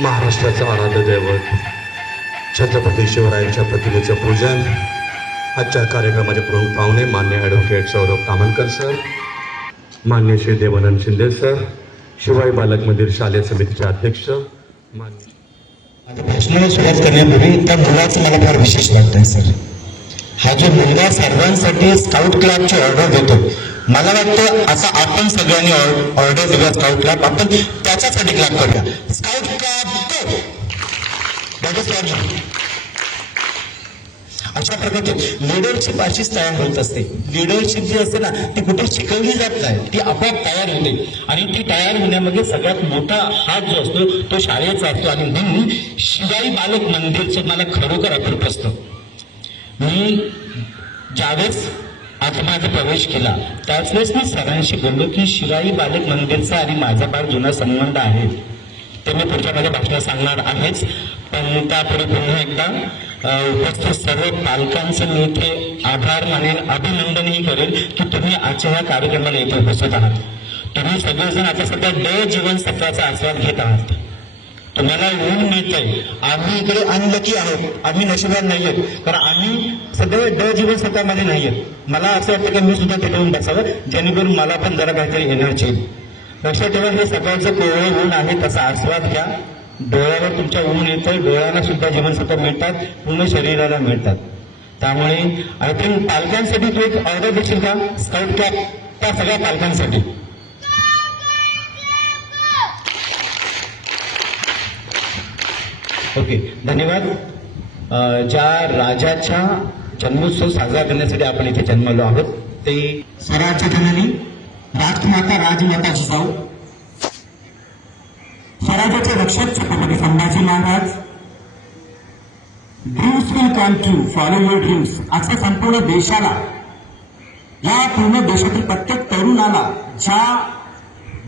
महाराष्ट्राचं आराध्य दैवत छत्रपती शिवरायांच्या प्रतिमेचं पूजन आजच्या कार्यक्रमाचे प्रमुख पाहुणे मान्य ॲडव्होकेट सौरभ तामणकर सर, मान्य श्री देवानंद शिंदे सर, शिवाई बालक मंदिर शालेय समितीचे अध्यक्ष माझ्या भाषणाला सुरुवात करण्यापूर्वी त्या मुलाचं मला फार विशेष वाटतंय सर. हा जो मुलगा सर्वांसाठी स्काउट क्लबची ऑर्डर देतो, मला वाटतं असा आपण सगळ्यांनी ऑर्डर देऊया स्काउट क्लब, आपण त्याच्यासाठी क्लब करूया. स्काउट क्लब अशा प्रकारचे लिडरशिप अशीच तयार होत असते. लिडरशिप जी असते ना ती कुठे शिकवली जात नाही, ती आपोआप तयार होते आणि ती तयार होण्यामध्ये सगळ्यात मोठा हात जो असतो तो शाळेचा असतो. आणि म्हणून शिवाई बालक मंदिरचं मला खरोखर अप्रूप असतं. मी ज्यावेळेस आता माझा प्रवेश केला त्याच वेळेस मी सरांशी बोललो की शिवाई बालक मंदिरचा आणि माझा फार जुना संबंध आहे, ते मी पुढच्या माझ्या भाषणात सांगणार आहेच. पण त्यापुढे पुन्हा एकदा उपस्थित सर्व पालकांचे मी इथे आभार मानेल, अभिनंदनही करेल की तुम्ही आजच्या ह्या कार्यक्रमाला इथे उपस्थित आहात. तुम्ही सगळेजण आता सध्या जीवन सत्राचा आस्वाद घेत आहात. तुम्हाला ऊन मिळतंय, आम्ही इकडे अनलकी आहोत, आम्ही नशिबात नाही आहेत, कारण आम्ही सध्या जीवन सत्रामध्ये नाही आहेत. मला असं वाटतं की मी सुद्धा तिथे येऊन बसावं, जेणेकरून मला पण जरा काहीतरी एनर्जी येईल. लक्षात ठेवा, हे सकाळचं कोवळं ऊन आहे, त्याचा आस्वाद घ्या. डोळ्यावर तुमच्या ऊन येतं, डोळ्याला सुद्धा जीवनसत्व मिळतात, पूर्ण शरीराला मिळतात. त्यामुळे आय थिंक पालकांसाठी तू एक ऑर्डर देशील का स्काउट क्लब, त्या सगळ्या पालकांसाठी. ओके, धन्यवाद. ज्या राजाच्या जन्मोत्सव साजरा करण्यासाठी आपण इथे जन्मलो आहोत ते स्वराज्य जननी राजमाता राजमाता जिजाऊ, स्वराज्याचे रक्षक Chhatrapati Sambhaji Maharaj. Dreams will come true, follow your dreams. आजच्या संपूर्ण देशाला, या पूर्ण देशातील प्रत्येक तरुणाला ज्या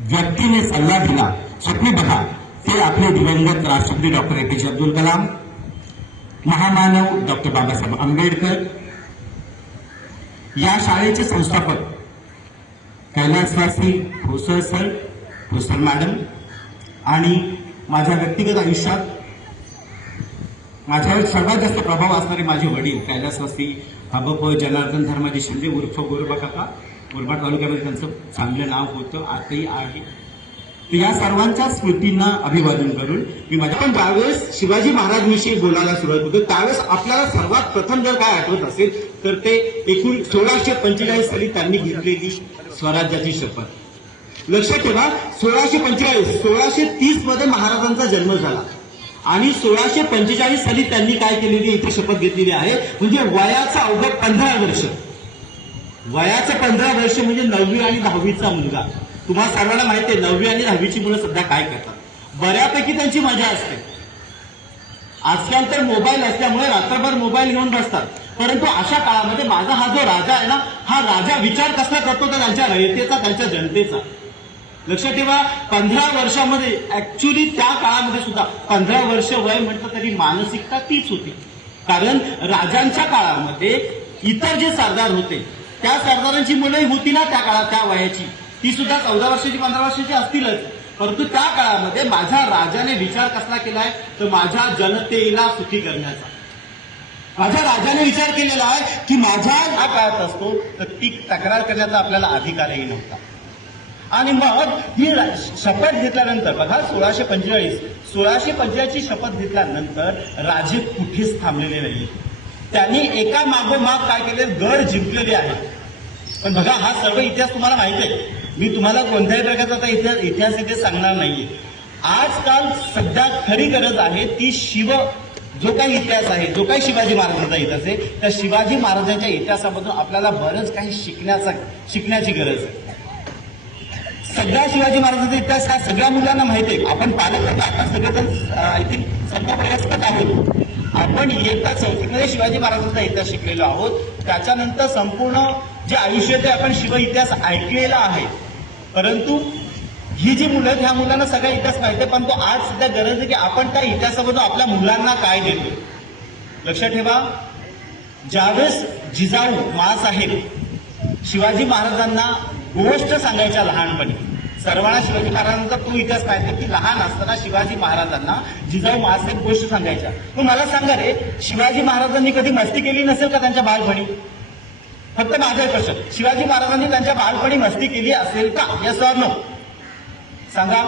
व्यक्तीने सल्ला दिला, स्वप्न बघा, ते आपले दिवंगत राष्ट्रपती डॉक्टर APJ अब्दुल कलाम, महामानव डॉक्टर बाबासाहेब आंबेडकर, या शाळेचे संस्थापक कैलासवासी ठोसर सर, ठोसर मॅडम. आणि माझ्या व्यक्तिगत आयुष्यात माझ्यावर सर्वात जास्त प्रभाव असणारे माझे वडील कैलासवासी हबप जनार्दन धर्माजी शिंदे उर्फ गोरबा काका. मुरबाड तालुक्यामध्ये त्यांचं चांगलं नाव होतं, आताही आहे. या सर्वांच्या स्मृतींना अभिवादन करून मी माझ्या पण ज्यावेळेस शिवाजी महाराजांविषयी बोलायला सुरुवात होतो त्यावेळेस आपल्याला सर्वात प्रथम जर काय आठवत असेल तर ते 1645 साली त्यांनी घेतलेली स्वराज्याची शपथ. लक्षात ठेवा, 1645, 1630 मध्ये महाराजांचा जन्म झाला आणि 1645 साली त्यांनी काय केलेली इथे शपथ घेतलेली आहे. म्हणजे वयाचं अवघड 15 वर्ष, वयाचं 15 वर्ष म्हणजे 9वी आणि 10वीचा मुलगा. तुम्हाला सर्वांना माहिती आहे 9वी आणि 10वीची मुलं सध्या काय करतात, बऱ्यापैकी त्यांची मजा असते. आजकाल तर मोबाईल असल्यामुळे रात्रभर मोबाईल घेऊन बसतात, परंतु अशा काळामध्ये माझा हा जो राजा आहे ना, हा राजा विचार कसा करतो तर त्यांच्या रयतेचा, त्यांच्या जनतेचा. लक्षात ठेवा, 15 वर्षामध्ये ऍक्च्युली त्या काळामध्ये सुद्धा 15 वर्ष वय म्हटलं तरी मानसिकता तीच होती. कारण राजांच्या काळामध्ये इतर जे सरदार होते त्या सरदारांची मुलंही होती ना त्या काळात, त्या वयाची, ती सुद्धा 14 वर्षाची 15 वर्षाची असतीलच. परंतु त्या काळामध्ये माझ्या राजाने विचार कसला केलाय तर माझ्या जनतेला सुखी करण्याचा. माझ्या राजाने विचार केलेला आहे की माझ्या हा काळात असतो तर ती तक्रार करण्याचा आपल्याला अधिकारही नव्हता. आणि मग ही शपथ घेतल्यानंतर बघा 1645 ची शपथ घेतल्यानंतर राजे कुठेच थांबलेले नाही. त्यांनी एका मागोमाग काय केले, गड जिंकलेले आहेत. पण बघा हा सर्व इतिहास तुम्हाला माहिती आहे, मी तुम्हाला कोणत्याही प्रकारचा इतिहास इथे सांगणार नाहीये. आजकाल सध्या खरी गरज आहे ती जो काही इतिहास आहे, जो काही शिवाजी महाराजांचा इतिहास आहे, त्या शिवाजी महाराजांच्या इतिहासामधून आपल्याला बरंच काही शिकण्याची गरज आहे. सगळ्या शिवाजी महाराजांचा इतिहास हा सगळ्या मुलांना माहिती आहे. आपण पालक आता सगळेजण आय थिंक सध्या प्रयास करत आहोत. आपण इयत्ता 4थीमध्ये शिवाजी महाराजांचा इतिहास शिकलेलो आहोत. त्याच्यानंतर संपूर्ण जे आयुष्य ते आपण शिव इतिहास ऐकलेला आहे. परंतु ही जी मुलं आहेत ह्या मुलांना सगळा इतिहास माहिती आहे, पण तो आज सध्या गरज आहे की आपण त्या इतिहासामधून आपल्या मुलांना काय देतो. लक्षात ठेवा, ज्यावेळेस जिजाऊ माँसाहेब शिवाजी महाराजांना गोष्ट सांगायच्या लहानपणी, सर्वांना शिवाजी महाराजांचा तो इतिहास माहिती की लहान असताना शिवाजी महाराजांना जिजाऊ महासाहेब गोष्ट सांगायच्या. मग मला सांगा रे, शिवाजी महाराजांनी कधी मस्ती केली नसेल का त्यांच्या बालपणी? फक्त माझा प्रश्न, शिवाजी महाराजांनी त्यांच्या बालपणी मस्ती केली असेल का? येस ऑर नो सांगा.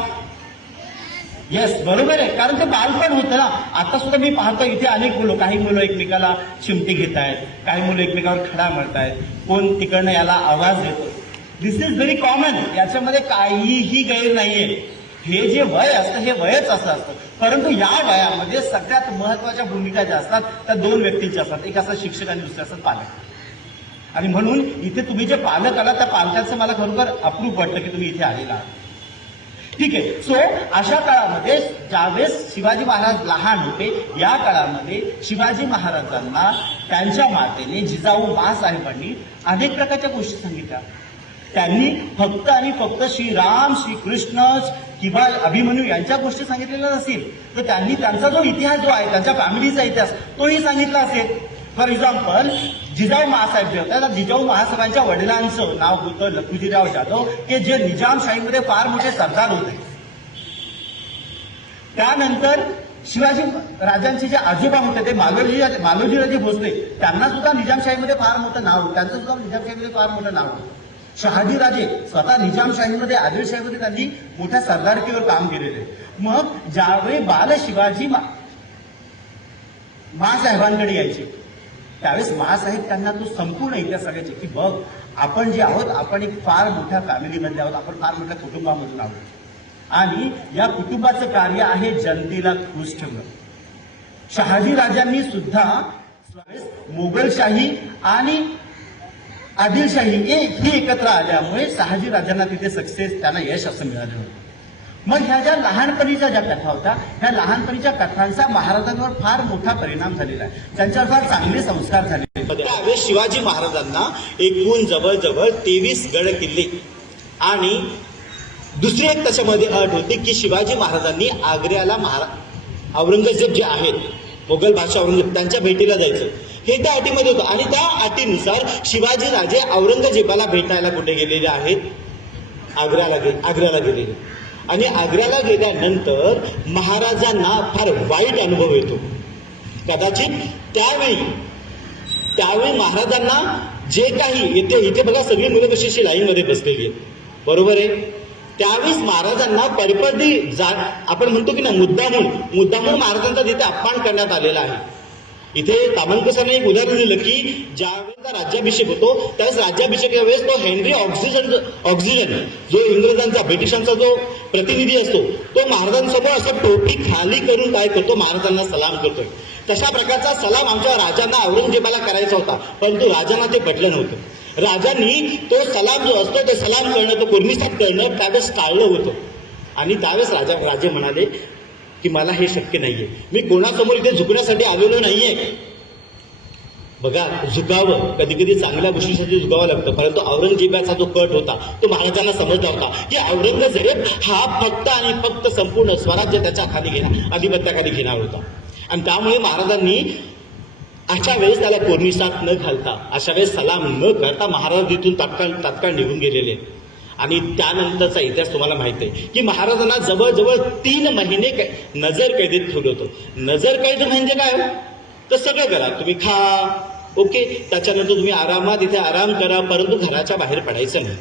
येस, बरोबर आहे, कारण ते बालपण होतं ना. आता सुद्धा मी पाहतो इथे अनेक मुलं, काही मुलं एकमेकाला चिमटी घेत आहेत, काही मुलं एकमेकावर खडा मारतायत, कोण तिकडनं याला आवाज देतो. दिस इज व्हेरी कॉमन, याच्यामध्ये काहीही गैर नाहीये. हे जे वय असतं हे वयच असं असतं. परंतु या वयामध्ये सगळ्यात महत्वाच्या भूमिका ज्या असतात त्या दोन व्यक्तींच्या असतात. एक असतात शिक्षक आणि दुसरे असतात पालक. आणि म्हणून इथे तुम्ही जे पालक आला त्या पालकाचं मला खरोखर अप्रूप वाटतं की तुम्ही इथे आलेला आहात. ठीक आहे. सो अशा काळामध्ये ज्यावेळेस शिवाजी महाराज लहान होते, या काळामध्ये शिवाजी महाराजांना त्यांच्या मातेने जिजाऊ माँसाहेबांनी अनेक प्रकारच्या गोष्टी सांगितल्या. त्यांनी फक्त आणि फक्त श्रीराम, श्रीकृष्ण किंवा अभिमन्यू यांच्या गोष्टी सांगितलेल्या नसतील, तर त्यांनी त्यांचा जो इतिहास जो आहे, त्यांच्या फॅमिलीचा इतिहास तोही सांगितला असेल. फॉर एक्झाम्पल, जिजाऊ महासाहेब जे होते, जिजाऊ महासाहेबांच्या वडिलांचं नाव होतं लखुजीराव जाधव, की जे निजामशाहीमध्ये फार मोठे सरदार होते. त्यानंतर शिवाजी राजांचे जे आजोबा होते ते मालोजीराजे भोसले, त्यांना सुद्धा निजामशाहीमध्ये फार मोठं नाव होतं. त्यांचं सुद्धा निजामशाहीमध्ये फार मोठं नाव होतं. शहाजीराजे स्वतः निजामशाहीमध्ये, आदिलशाहीमध्ये त्यांनी मोठ्या सरदारकीवर काम केलेले. मग ज्यावेळी बाल शिवाजी माँसाहेबांकडे यायचे त्यावेळेस माँसाहेब त्यांना तो संपूर्ण इतिहास सांगायचे की बघ, आपण जे आहोत आपण एक फार मोठ्या फॅमिलीमध्ये आहोत, आपण फार मोठ्या कुटुंबामधून आहोत आणि या कुटुंबाचं कार्य आहे जनतेला खुश ठेवणं. शहाजी राजांनी सुद्धा मोगलशाही आणि आदिलशाही ही एकत्र आल्यामुळे शहाजी राजांना तिथे सक्सेस, त्यांना यश असं मिळालं होतं. मग ह्या ज्या लहानपणीच्या ज्या कथा होत्या, ह्या लहानपणीच्या कथांचा महाराजांवर फार मोठा परिणाम झालेला आहे, त्यांच्यावर फार चांगले संस्कार झाले. त्यावेळेस शिवाजी महाराजांना एकूण जवळजवळ 23 गड किल्ले आणि दुसरी एक त्याच्यामध्ये अट होती की शिवाजी महाराजांनी आग्र्याला औरंगजेब जे आहेत, मोगल बादशाह औरंगजेब, त्यांच्या भेटीला जायचं, हे त्या अटीमध्ये होतं. आणि त्या अटीनुसार शिवाजी राजे औरंगजेबाला भेटायला कुठे गेलेले आहेत? आग्र्याला गेलेले. आणि आग्र्याला गेल्यानंतर महाराजांना फार वाईट अनुभव येतो. कदाचित त्यावेळी महाराजांना जे काही इथे बघा, सगळी मुलं कशी अशी लाईनमध्ये बसलेली आहेत, बरोबर आहे. त्यावेळेस महाराजांना परपदी आपण म्हणतो की ना, मुद्दामून महाराजांचा तिथे अपमान करण्यात आलेला आहे. इथे तामणकर सरांनी एक उदाहरण दिलं की ज्यावेळेस राज्याभिषेक होतो त्यावेळेस राज्याभिषेक वेळेस तो हेनरी ऑक्सिजन जो इंग्रजांचा, ब्रिटिशांचा जो प्रतिनिधी असतो, तो महाराजांसमोर असं टोपी खाली करून काय करतो, महाराजांना सलाम करतोय. तशा प्रकारचा सलाम आमच्या राजांना, औरंगजेबाला करायचा होता, परंतु राजांना ते पटलं नव्हतं. राजांनी तो सलाम जो असतो ते सलाम करणं, तो कुर्मिसात करणं त्यावेळेस टाळलं होतं. आणि त्यावेळेस राजे म्हणाले की मला हे शक्य नाहीये, मी कोणासमोर इथे झुकण्यासाठी आलेलो नाहीये. बघा, झुकावं कधी कधी चांगल्या गोष्टीसाठी झुकावं लागतं, परंतु औरंगजेबाचा जो कट होता तो महाराजांना समजला होता की औरंगजेब हा फक्त आणि फक्त संपूर्ण स्वराज्य त्याच्या खाली घेणार, आधिपत्याखाली घेणार होता. आणि त्यामुळे महाराजांनी अशा वेळेस त्याला कोर्निसात न घालता, अशा वेळेस सलाम न करता महाराज तिथून तात्काळ निघून गेलेले. आणि त्यानंतरचा इतिहास तुम्हाला माहिती आहे की महाराजांना जवळजवळ 3 महिने नजर कैदेत ठेवलं होतं. नजर कैद म्हणजे काय? तर सगळं करा, तुम्ही खा, ओके, त्याच्यानंतर तुम्ही आरामात इथे आराम करा, परंतु घराच्या बाहेर पडायचं नाही.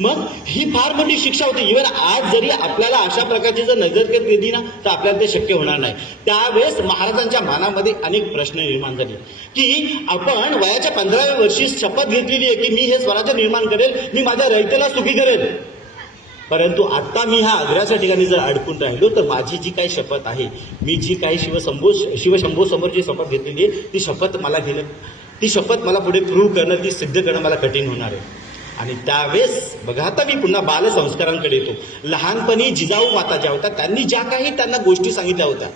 मग ही फार मोठी शिक्षा होती. इव्हन आज जरी आपल्याला अशा प्रकारची जर नजरकैद केली ना तर आपल्याला ते शक्य होणार नाही. त्यावेळेस महाराजांच्या मनामध्ये अनेक प्रश्न निर्माण झाले की आपण वयाच्या 15व्या वर्षी शपथ घेतलेली आहे की मी हे स्वराज्य निर्माण करेल, मी माझ्या रयतेला सुखी करेल, परंतु आता मी ह्या आग्र्याच्या ठिकाणी जर अडकून राहिलो तर माझी जी काही शपथ आहे, मी जी काही शिवशंभो समोर जी शपथ घेतलेली आहे ती शपथ मला पुढे प्रूव्ह करणं, ती सिद्ध करणं मला कठीण होणार आहे. आणि त्यावेळेस बघा, आता मी पुन्हा बालसंस्कारांकडे येतो. लहानपणी जिजाऊ माता ज्या होत्या त्यांनी ज्या काही त्यांना गोष्टी सांगितल्या होत्या,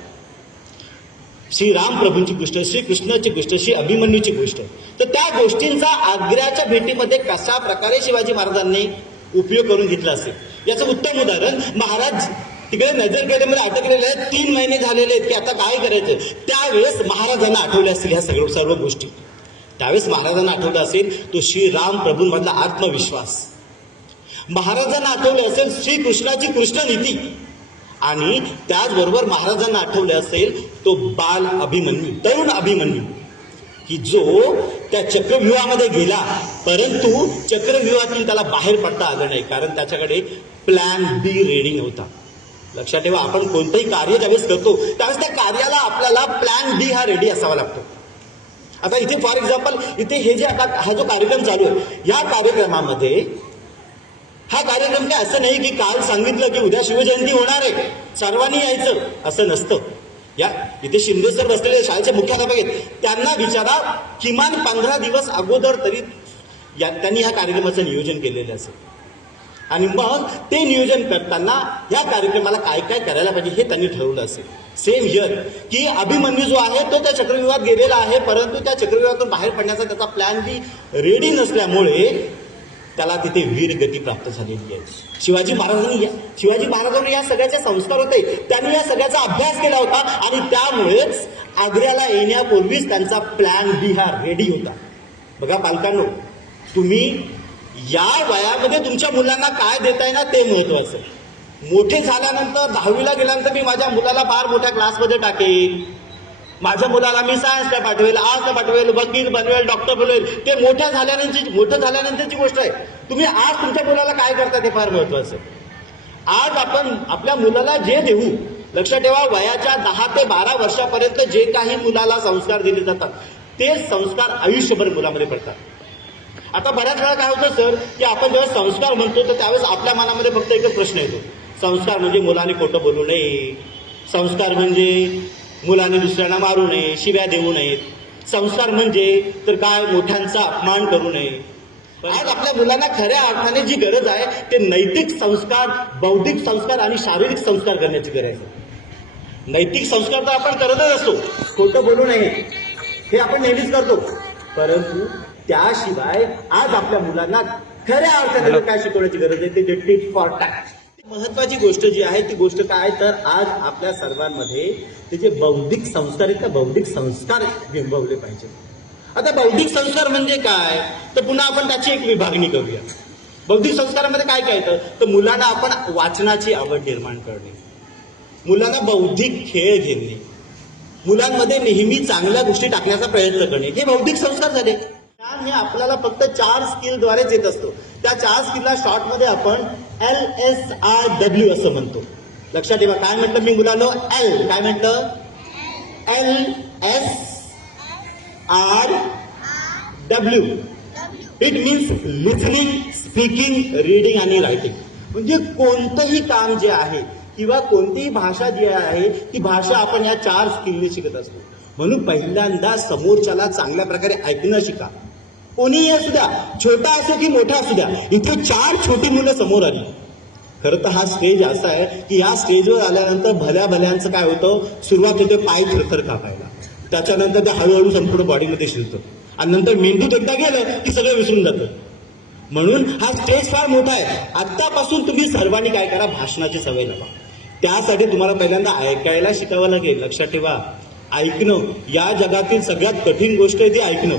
श्रीराम प्रभूंची गोष्ट, श्रीकृष्णाची गोष्ट, श्री अभिमन्यूची गोष्ट, तर त्या गोष्टींचा आग्र्याच्या भेटीमध्ये कशा प्रकारे शिवाजी महाराजांनी उपयोग करून घेतला असेल याचं उत्तम उदाहरण, महाराज तिकडे नजर कैदेमध्ये अटकलेले आहेत, 3 महिने झालेले आहेत की आता काय करायचं, त्यावेळेस महाराजांना आठवल्या असतील ह्या सर्व गोष्टी. त्यावेळेस महाराजांना आठवलं असेल तो श्रीराम प्रभूंमधला आत्मविश्वास. महाराजांना आठवलं असेल श्रीकृष्णाची कृष्णनीती, आणि त्याचबरोबर महाराजांना आठवले असेल तो बाल अभिमन्यू, तरुण अभिमन्यू, की जो त्या चक्रव्यूहामध्ये गेला, परंतु चक्रव्यूहातून त्याला बाहेर पडता आलं नाही, कारण त्याच्याकडे प्लॅन बी रेडी नव्हता. लक्षात ठेवा, आपण कोणतंही कार्य ज्यावेळेस करतो त्यावेळेस त्या कार्याला आपल्याला प्लॅन बी हा रेडी असावा लागतो. आता इथे फॉर एक्झाम्पल इथे हे जे आता हा जो कार्यक्रम चालू आहे, या कार्यक्रमामध्ये हा कार्यक्रम काय असं नाही की काल सांगितलं की उद्या शिवजयंती होणार आहे, सर्वांनी यायचं, असं नसतं. या इथे शिंदे सर बसलेले शाळेचे मुख्याध्यापक आहेत, त्यांना विचारा किमान 15 दिवस अगोदर तरी त्यांनी ह्या कार्यक्रमाचं नियोजन केलेलं असेल, आणि मग ते नियोजन करताना या कार्यक्रमाला काय काय करायला पाहिजे हे त्यांनी ठरवलं असेल. सेम हिअर की अभिमन्यू जो आहे तो त्या चक्रव्यूहात गेलेला आहे, परंतु त्या चक्रव्यूहातून बाहेर पडण्याचा त्याचा प्लॅन बी रेडी नसल्यामुळे त्याला तिथे वीर गती प्राप्त झालेली आहे. शिवाजी महाराजांनी या सगळ्याचे संस्कार होते, त्यांनी या सगळ्याचा अभ्यास केला होता, आणि त्यामुळेच आग्र्याला येण्यापूर्वीच त्यांचा प्लॅन बी हा रेडी होता. बघा पालकांनो, तुम्ही या वयामध्ये तुमच्या मुलांना काय देताय ना ते महत्वाचं. मोठे झाल्यानंतर 10वीला गेल्यानंतर मी माझ्या मुलाला फार मोठ्या क्लासमध्ये टाकेल, माझ्या मुलाला मी सायन्सला पाठवेल, आर्ट्सला पाठवेल, वकील बनवेल, डॉक्टर बनवेल, ते मोठं झाल्यानंतरची गोष्ट आहे. तुम्ही आज तुमच्या मुलाला काय करता ते फार महत्वाचं. आज आपण आपल्या मुलाला जे देऊ, लक्षात ठेवा, वयाच्या 10 ते 12 वर्षापर्यंत जे काही मुलाला संस्कार दिले जातात ते संस्कार आयुष्यभर मुलामध्ये पडतात. आता बऱ्याच वेळा काय होतं सर, की आपण जेव्हा संस्कार म्हणतो तर त्यावेळेस आपल्या मनामध्ये फक्त एकच प्रश्न येतो, संस्कार म्हणजे मुलाने खोटं बोलू नये, संस्कार म्हणजे मुलाने दुसऱ्यांना मारू नये, शिव्या देऊ नयेत, संस्कार म्हणजे तर काय मोठ्यांचा अपमान करू नये. आज आपल्या मुलांना खऱ्या अर्थाने जी गरज आहे ते नैतिक संस्कार, बौद्धिक संस्कार आणि शारीरिक संस्कार करण्याची गरज आहे. नैतिक संस्कार तर आपण करतच असतो, खोटं बोलू नये हे आपण नेहमीच करतो, परंतु त्याशिवाय आज आपल्या मुलांना खऱ्या अर्थाने काय शिकवण्याची गरज आहे ते टिप फॉर टॅक्ट. महत्वाची गोष्ट जी आहे ती गोष्ट काय, तर आज आपल्या सर्वांमध्ये ते जे बौद्धिक संस्कार आहेत त्या बौद्धिक संस्कार बिंबवले पाहिजे. आता बौद्धिक संस्कार म्हणजे काय, तर पुन्हा आपण त्याची एक विभागणी करूया. बौद्धिक संस्कारामध्ये काय काय येतं, तर मुलांना आपण वाचनाची आवड निर्माण करणे, मुलांना बौद्धिक खेळ घेणे, मुलांमध्ये नेहमी चांगल्या गोष्टी टाकण्याचा प्रयत्न करणे, हे बौद्धिक संस्कार झाले. हे आपल्याला फक्त 4 स्किलद्वारेच येत असतो. त्या 4 स्किलला शॉर्टमध्ये आपण LSRW असं म्हणतो. लक्षात ठेवा, काय म्हटलं मी मुलांनो, एल काय म्हटलं, LSRW. It means listening, speaking, reading आणि रायटिंग. म्हणजे कोणतंही काम जे आहे किंवा कोणतीही भाषा जी आहे ती भाषा आपण या 4 स्किलने शिकत असतो. म्हणून पहिल्यांदा समोरच्याला चांगल्या प्रकारे ऐकणं शिका. कोणीही असू द्या, छोटा असो की मोठा असू द्या. इथे 4 छोटी मुलं समोर आली. खरं तर हा स्टेज असा आहे की या स्टेजवर आल्यानंतर भल्यांचं काय होतं, सुरुवात होते पाय थरथर कापायला, त्याच्यानंतर ते हळूहळू संपूर्ण बॉडीमध्ये शिरतं, आणि नंतर मेंदूत एकदा गेलं की सगळं विसरून जातं. म्हणून हा स्टेज फार मोठा आहे. आत्तापासून तुम्ही सर्वांनी काय करा, भाषणाची सवय लावा. त्यासाठी तुम्हाला पहिल्यांदा ऐकायला शिकावं लागेल. लक्षात ठेवा, ऐकणं या जगातील सगळ्यात कठीण गोष्ट आहे ती ऐकणं.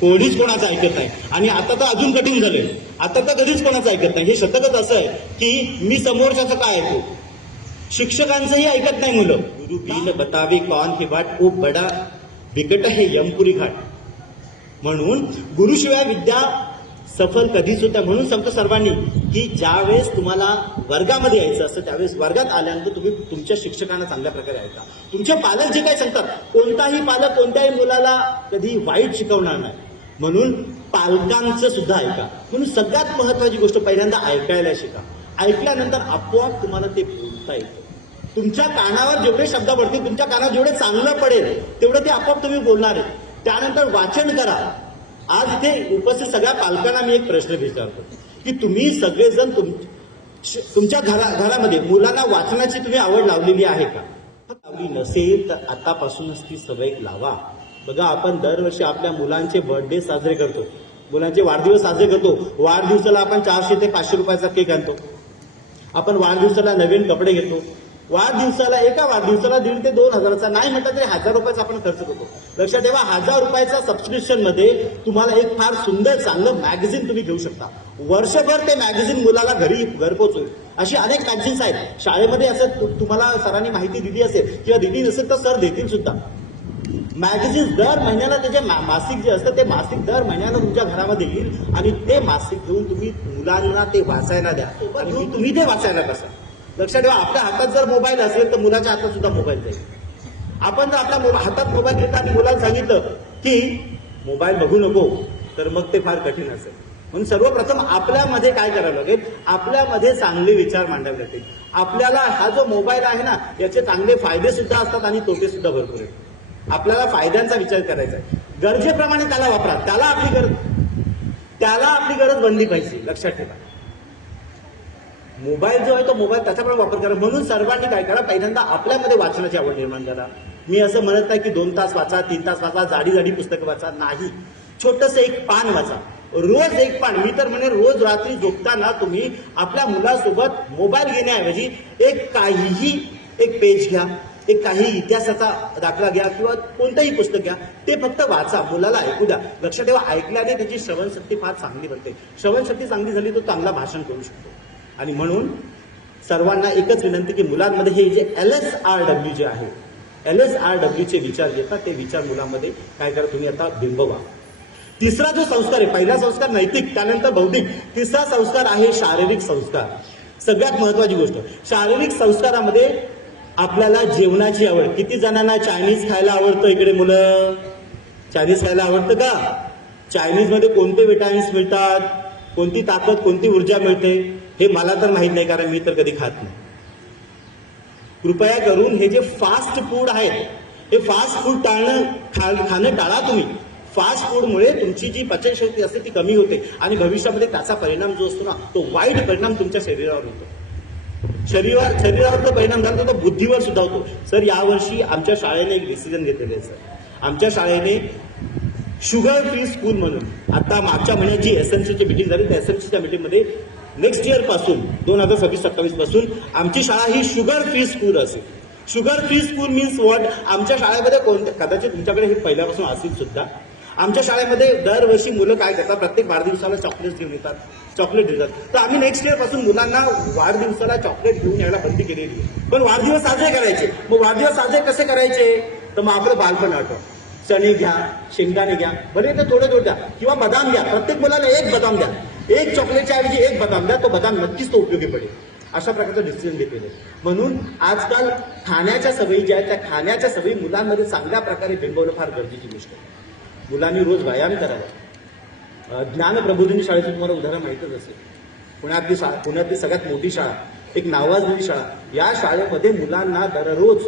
कोणीच कोणाचं ऐकत नाही, आणि आता तर अजून कठीण झालंय. आता तर कधीच कोणाचं ऐकत नाही. हे शतकच असं आहे की मी समोरच्याचं काय ऐकू, शिक्षकांचंही ऐकत नाही मुलं. गुरु बीन बतावे कौन हे वाट ओ बडा बिकट है यमपुरी घाट. म्हणून गुरुशिवाय विद्या सफल कधीच होत्या. म्हणून सांगतो सर्वांनी की ज्यावेळेस तुम्हाला वर्गामध्ये यायचं असतं त्यावेळेस वर्गात आल्यानंतर तुम्ही तुमच्या शिक्षकांना चांगल्या प्रकारे ऐका. तुमचे पालक जे काही सांगतात, कोणताही पालक कोणत्याही मुलाला कधी वाईट शिकवणार नाही, म्हणून पालकांचं सुद्धा ऐका. म्हणून सगळ्यात महत्वाची गोष्ट पहिल्यांदा ऐकायला शिका. ऐकल्यानंतर आपोआप तुम्हाला ते बोलता येतं. तुमच्या कानावर जेवढे शब्द पडतील, तुमच्या कानावर जेवढे चांगलं पडेल तेवढं ते आपोआप तुम्ही बोलणार आहे. त्यानंतर वाचन करा. आज इथे उपस्थित सगळ्या पालकांना मी एक प्रश्न विचारतो की तुम्ही सगळेजण तुमच्या घरामध्ये मुलांना वाचनाची तुम्ही आवड लावलेली आहे का? लावली नसेल तर आतापासूनच ती सवय लावा. बघा, आपण दरवर्षी आपल्या मुलांचे बर्थडे साजरे करतो, मुलांचे वाढदिवस साजरे करतो. वाढदिवसाला आपण 400 ते 500 रुपयाचा केक आणतो. आपण वाढदिवसाला नवीन कपडे घेतो. वाढदिवसाला एका वाढदिवसाला 1,500 ते 2,000चा नाही म्हटलं तरी 1,000 रुपयाचा आपण खर्च करतो. लक्षात ठेवा, 1,000 रुपयाच्या सबस्क्रिप्शन मध्ये तुम्हाला एक फार सुंदर चांगलं मॅगझिन तुम्ही घेऊ शकता. वर्षभर ते मॅगझिन मुलाला घरपोच होईल. अशी अनेक मॅगझिन्स आहेत. शाळेमध्ये असं तुम्हाला सरांनी माहिती दिली असेल किंवा दिली नसेल तर सर देतील सुद्धा. मॅगझिन्स दर महिन्याला त्याचे मासिक जे असतं ते मासिक दर महिन्याला तुमच्या घरामध्ये येईल आणि ते मासिक घेऊन तुम्ही मुलांना ते वाचायला द्या आणि तुम्ही ते वाचायला बसा. लक्षात ठेवा, आपल्या हातात जर मोबाईल असेल तर मुलाच्या हातात सुद्धा मोबाईल जाईल. आपण जर आपल्या हातात मोबाईल घेतला आणि मुलाला सांगितलं की मोबाईल बघू नको तर मग ते फार कठीण असेल. म्हणून सर्वप्रथम आपल्यामध्ये काय करावं लागेल, आपल्यामध्ये चांगले विचार मांडावे लागतील. आपल्याला हा जो मोबाईल आहे ना याचे चांगले फायदे सुद्धा असतात आणि तोटे सुद्धा भरपूर आहेत. आपल्याला फायद्यांचा विचार करायचा आहे. गरजेप्रमाणे त्याला वापरा. त्याला आपली गरज बनली पाहिजे. लक्षात ठेवा, मोबाईल जो आहे तो मोबाईल त्याच्याप्रमाणे वापर करा. म्हणून सर्वांनी काय करा, पहिल्यांदा आपल्यामध्ये वाचनाची आवड निर्माण करा. मी असं म्हणत नाही की 2 तास वाचा, 3 तास वाचा, जाडी पुस्तकं वाचा. नाही, छोटंसं एक पान वाचा, रोज एक पान. मी तर म्हणेन रोज रात्री झोपताना तुम्ही आपल्या मुलासोबत मोबाईल घेण्याऐवजी एक पेज घ्या, एक काही इतिहासाचा दाखला घ्या किंवा कोणतंही पुस्तक घ्या, ते फक्त वाचा, मुलाला ऐकू द्या. लक्षात ठेवा, ऐकल्याने त्याची श्रवणशक्ती फार चांगली बनते. श्रवणशक्ती चांगली झाली तो चांगला भाषण करू शकतो. आणि म्हणून सर्वांना एकच विनंती की मुलांमध्ये हे जे LSRW जे आहे, LSRWचे विचार घेतात ते विचार मुलांमध्ये काय करा तुम्ही आता बिंबवा. तिसरा जो संस्कार आहे, पहिला संस्कार नैतिक, त्यानंतर बौद्धिक, तिसरा संस्कार आहे शारीरिक संस्कार. सगळ्यात महत्वाची गोष्ट, शारीरिक संस्कारामध्ये आपल्याला जेवणाची आवड. किती जणांना चायनीज खायला आवडतं इकडे मुलं? चायनीज खायला आवडतं का? चायनीजमध्ये कोणते विटामिन्स मिळतात, कोणती ताकद, कोणती ऊर्जा मिळते हे मला तर माहीत नाही, कारण मी तर कधी खात नाही. कृपया करून हे जे फास्ट फूड आहेत हे फास्ट फूड खाणं टाळा तुम्ही. फास्ट फूडमुळे तुमची जी पचनशक्ती असते ती कमी होते आणि भविष्यामध्ये त्याचा परिणाम जो असतो ना तो वाईट परिणाम तुमच्या शरीरावर होतो. शरीरावर परिणाम झाला तर बुद्धीवर सुद्धा होतो. सर, यावर्षी आमच्या शाळेने एक डिसिजन घेतलेले आहे. सर, आमच्या शाळेने शुगर फ्री स्कूल म्हणून आता मागच्या महिन्यात जी SMCची मीटिंग झाली त्या SMCच्या मीटिंगमध्ये नेक्स्ट इयर पासून 2026-27 पासून आमची शाळा ही शुगर फ्री स्कूल असेल. Sugar free school means what? आमच्या शाळेमध्ये कदाचित तुमच्याकडे हे पहिल्यापासून असेल सुद्धा. आमच्या शाळेमध्ये दरवर्षी मुलं काय करतात, प्रत्येक वाढदिवसाला चॉकलेट्स घेऊन येतात, चॉकलेट देतात. तर आम्ही नेक्स्ट इयर पासून मुलांना वाढदिवसाला चॉकलेट घेऊन यायला बंदी केलेली आहे. पण वाढदिवस साजरे करायचे. मग वाढदिवस साजरे कसे करायचे? तर मग आपलं बालपण आठवतं. चणे घ्या, शेंगदाणे घ्या, भले ते थोडे द्या किंवा बदाम घ्या. प्रत्येक मुलाला एक बदाम द्या. एक चॉकलेटच्या ऐवजी एक बदाम द्या. तो बदाम नक्कीच तो उपयोगी पडेल. अशा प्रकारचं डिसिजन घेतलेलं आहे. म्हणून आजकाल खाण्याच्या सवयी ज्या आहेत त्या खाण्याच्या सवयी मुलांमध्ये चांगल्या प्रकारे बिंबवणं फार गरजेची गोष्ट आहे. मुलांनी रोज व्यायाम करावा. ज्ञान प्रबोधिनी शाळेचं तुम्हाला उदाहरण माहीतच असेल. पुण्यातली सगळ्यात मोठी शाळा, एक नावाजलेली शाळा. या शाळेमध्ये मुलांना दररोज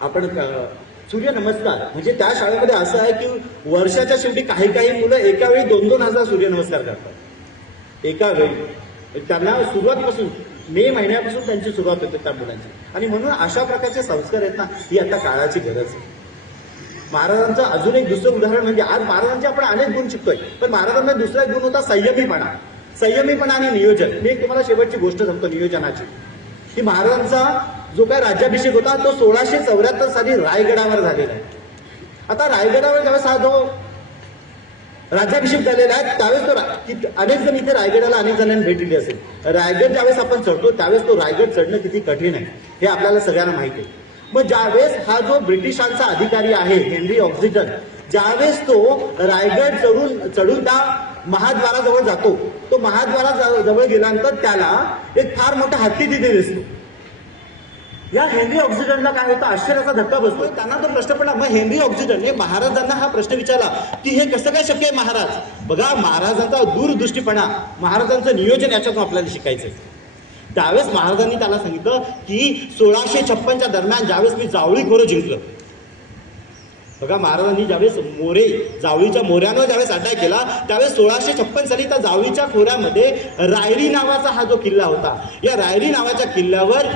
आपण सूर्यनमस्कार, म्हणजे त्या शाळेमध्ये असं आहे की वर्षाच्या शेवटी काही मुलं एका वेळी 2-2 हजार सूर्यनमस्कार करतात एका वेळी. त्यांना सुरुवातीपासून मे महिन्यापासून त्यांची सुरुवात होते त्या मुलांची. आणि म्हणून अशा प्रकारचे संस्कार आहेत ना, ही आता काळाची गरज आहे. महाराजांचं अजून एक दुसरं उदाहरण म्हणजे आज महाराजांचे आपण अनेक गुण शिकतोय, पण महाराजांना दुसरा एक गुण होता संयमीपणा आणि नियोजन. मी एक तुम्हाला शेवटची गोष्ट सांगतो नियोजनाची, की महाराजांचा जो काय राज्याभिषेक होता तो 1674 साली रायगडावर झालेला आहे. आता रायगडावर ज्यावेळेस हा जो राज्याभिषेक झालेला आहे त्यावेळेस तो अनेक जण इथे रायगडाला अनेक जणांनी भेट दिली असेल. रायगड ज्यावेळेस आपण चढतो त्यावेळेस तो रायगड चढणं किती कठीण आहे हे आपल्याला सगळ्यांना माहिती आहे. मग ज्यावेळेस हा जो ब्रिटिशांचा अधिकारी आहे हेनरी ऑक्सिजन, ज्यावेळेस तो रायगड चढून त्या महाद्वाराजवळ जातो, तो महाद्वाराजवळ गेल्यानंतर त्याला एक फार मोठा हत्ती तिथे दिसतो. या हेनरी ऑक्सिजनला काय होतं, आश्चर्याचा धक्का बसतो. त्यांना तो प्रश्न पडला. मग हेनरी ऑक्सिजनने महाराजांना हा प्रश्न विचारला की हे कसं काय शक्य आहे महाराज? बघा, महाराजांचा दूरदृष्टीपणा, महाराजांचं नियोजन याच्यातून आपल्याला शिकायचं आहे. त्यावेळेस महाराजांनी त्याला सांगितलं की 1656च्या दरम्यान ज्यावेळेस मी जावळी खोरं जिंकलं. बघा, महाराजांनी ज्यावेळेस जावळीच्या मोऱ्यांवर ज्यावेळेस अटॅक केला त्यावेळेस 1656 साली त्या जावळीच्या खोऱ्यामध्ये रायरी नावाचा हा जो किल्ला होता, या रायरी नावाच्या किल्ल्यावर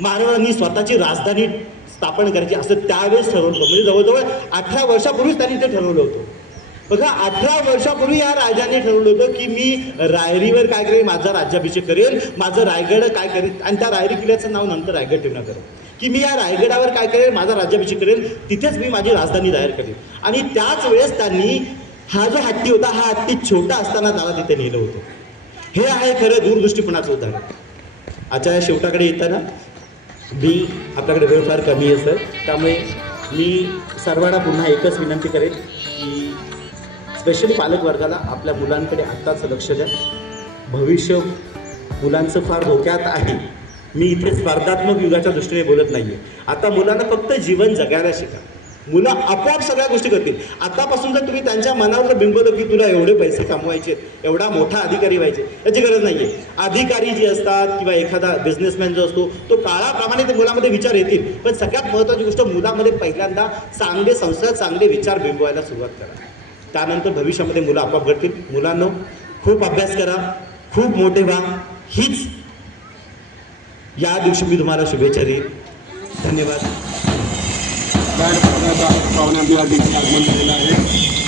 महाराजांनी स्वतःची राजधानी स्थापन करायची असं त्यावेळेस ठरवलं होतं. म्हणजे जवळजवळ 18 वर्षापूर्वीच त्यांनी ते ठरवलं होतं. बघा 18 वर्षापूर्वी या राजाने ठरवलं होतं की मी रायरीवर काय करेल, माझा राज्याभिषेक करेल, माझं रायगड काय करेल, आणि त्या रायरी किल्ल्याचं नाव नंतर रायगड ठेवण्यात करेल, की मी या रायगडावर काय करेल, माझा राज्याभिषेक करेल, तिथेच मी माझी राजधानी तयार करेल. आणि त्याच वेळेस त्यांनी हा जो हत्ती होता, हा हत्ती छोटा असताना त्याला तिथे नेलं होतं. हे आहे खरं दूरदृष्टीपणाचं उदाहरण. आजच्या या शेवटाकडे येताना आपल्याकडे वेळ फार कमी आहे सर, त्यामुळे मी सर्वांना पुन्हा एकच विनंती करेन की स्पेशली पालकवर्गाला आपल्या मुलांकडे आत्ताच लक्ष द्या. भविष्य मुलांचं फार धोक्यात आहे. मी इथे स्पर्धात्मक युगाच्या दृष्टीने बोलत नाही आहे. आता मुलांना फक्त जीवन जगायला शिका. मुलं आपोआप सगळ्या गोष्टी करतील. आतापासून जर तुम्ही त्यांच्या मनावर बिंबवलं की तुला एवढे पैसे कमवायचे, एवढा मोठा अधिकारी व्हायचे, याची गरज नाही आहे. अधिकारी जे असतात किंवा एखादा बिझनेसमॅन जो असतो तो काळाप्रमाणे ते मुलामध्ये विचार येतील, पण सगळ्यात महत्त्वाची गोष्ट मुलामध्ये पहिल्यांदा चांगले संस्कार, चांगले विचार बिंबवायला सुरुवात करा. त्यानंतर भविष्यामध्ये मुलं आपोआप घडतील. मुलांनो, खूप अभ्यास करा, खूप मोठे व्हा, हीच या दिवशी मी तुम्हाला शुभेच्छा देईन. धन्यवाद. पाहुण्यांना आगमन झालेलं आहे.